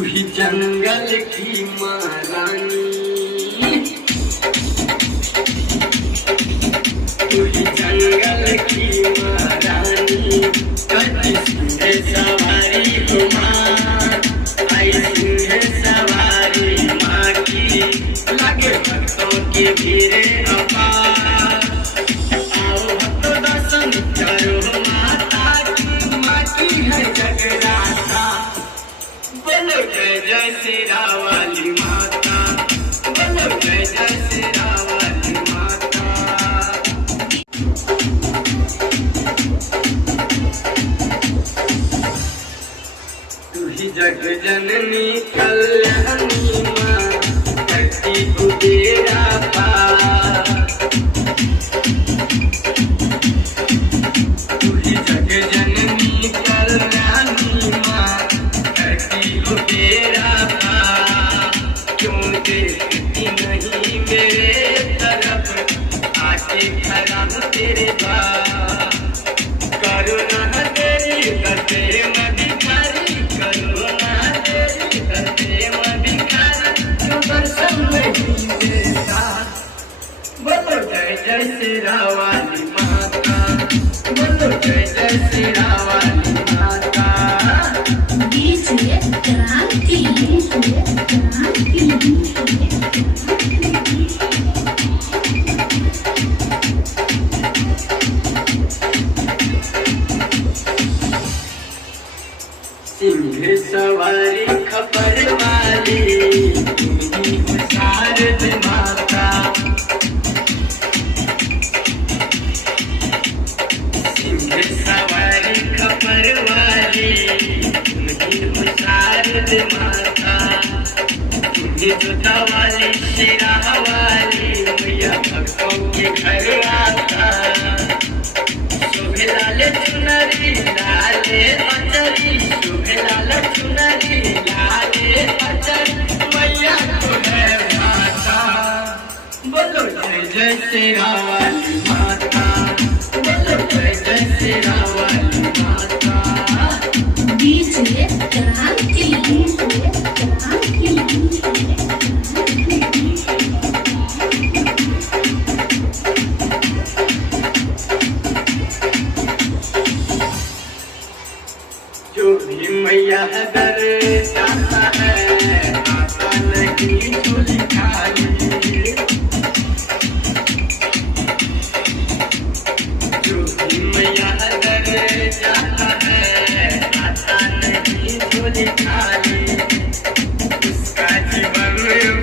तू ही जंगल की महारानी, तू ही जंगल की महारानी, करती सिंह सवारी हो माँ, आई सिंह सवारी माँ की, लगे भक्तों की भीड़े अपार, आओ भक्तों दर्शन करो माता की, माँ की है जगराता, बोलो जय जय सिरा वाली माता, बोलो जय जय सिरा वाली माता। तू ही जग जननी कल्याणी माँ, करती तू तेरा पार, तू ही जग जननी कल्याणी माँ, करती तू तेरा पार, क्यों देखती नहीं मेरे तरफ, आके खड़ा हूँ तेरे पास, करुणा तेरी करते मैं भिखारी, करुणा तेरी करते मैं भिखारी, क्यों दर्शन नहीं देता, बोलो जय जय सिरा वाली माता, बोलो जय जय सिरा वाली माता। बीच में क्रांति, सिंह सवारी खपर वाली, तुम्ही हो शारद माता, सिंह सवारी खपर वाली, तुम्ही हो शारद माता, तुम्ही जोता वाली शेरा वाली, मैया भक्तों के घर आता, शोभे लाल चुनरी लाले अचरी, शोभे लाल चुनरी लाले अचरी, मैया को है माता, बोलो जय जय सिरा वाली माता, बोलो जय जय सिरा वाली माता। बीच में क्रांति, जो भी मैया दर जाता है, आता नहीं झोली खाली, जो भी मैया दर जाता है, आता नहीं झोली खाली, उसका जीवन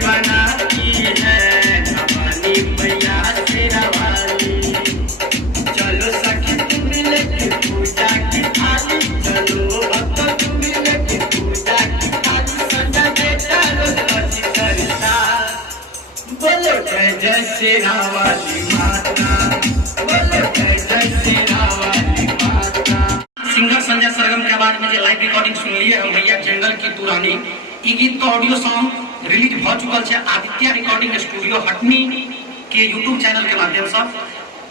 बनाती है भवानी मैया शेरा वाली, चलो सखी तुम लेके पूजा की थाली, चलो भक्त तुम लेके पूजा की थाली, संजय बेटा रोज करता, बोलो जय जय सिरा वाली माता, बोलो जय जय सिरा वाली माता। सिंगर संजय सरगम के आवाज में जो लाइव रिकॉर्डिंग सुन लिए हम भैया जंगल की पुरानी, ई गीत का ऑडियो सॉन्ग रिलीज भ चुकल है आदित्य रिकॉर्डिंग स्टूडियो हटनी के यूट्यूब चैनल के माध्यम से,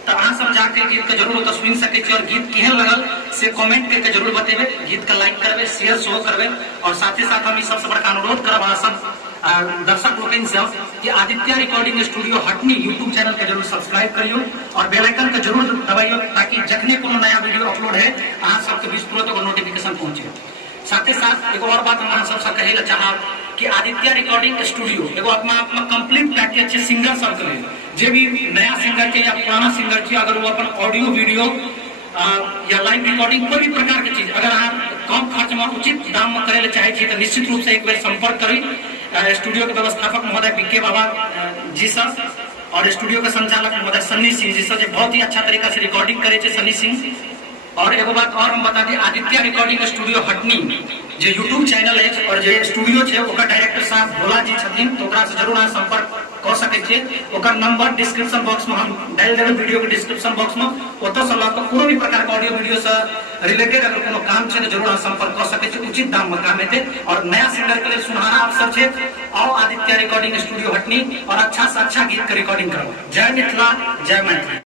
तो अहाँ सब जाके गीत के जरूर सुन सके छी, और गीत केहन लगल से कमेंट करके जरूर बतेबे, गीत का लाइक करबे, शेयर सेहो करबे, और साथ ही साथ हम सबसे बड़का अनुरोध करब अहाँ सब दर्शक लोकनि से कि आदित्य रिकॉर्डिंग स्टूडियो हटनी यूट्यूब चैनल के जरूर सब्सक्राइब करियो, और बेल आइकन के जरूर दबाइयो, ताकि जखने कोनो नया वीडियो अपलोड है अहाँ सबके बीच तुरंत ओकर नोटिफिकेशन पहुंचे। साथ ही साथ एगो और बात हम अहाँ सबसे कहे ला चाहब कि आदित्य रिकॉर्डिंग स्टूडियो एगो अपना आप में कंप्लीट पैकेज है सिंगर सबके लिए, जे भी नया सिंगर के या पुराना सिंगर के, अगर वो अपन ऑडियो वीडियो या लाइव रिकॉर्डिंग कोई भी प्रकार की चीज अगर आप कम खर्च में उचित दाम में करे चाहे छी तो निश्चित रूप से एक बार संपर्क करी। स्टूडियो के व्यवस्थापक महोदय बीके बाबा जी सर और स्टूडियो के संचालक महोदय सन्नी सिंह जी सर, बहुत ही अच्छा तरीका से रिकॉर्डिंग करे सन्नी सिंह। और एगो बात और हम बता दें, आदित्य रिकॉर्डिंग स्टूडियो हटनी जो यूट्यूब चैनल है और जो स्टूडियो है ओकर डायरेक्टर साहब भोला जी छथिन, तो ओकरा से जरूर अहाँ संपर्क कर सके छिए। ओकर नंबर डिस्क्रिप्शन बॉक्स में हम डाल देबे, वीडियो के डिस्क्रिप्शन बॉक्स में, ओतऽ से लऽ कोनो भी प्रकार के ऑडियो वीडियो से रिलेटेड अगर कोनो काम छै तो जरूर अहाँ संपर्क कर सके छिए, उचित दाम में काम हेतै। और नया सिंगर के लिए सुनहरा अवसर छै, आओ आदित्य रिकॉर्डिंग स्टूडियो हटनी और अच्छा से अच्छा गीत के रिकॉर्डिंग करो। जय मिथिला, जय मैथिली।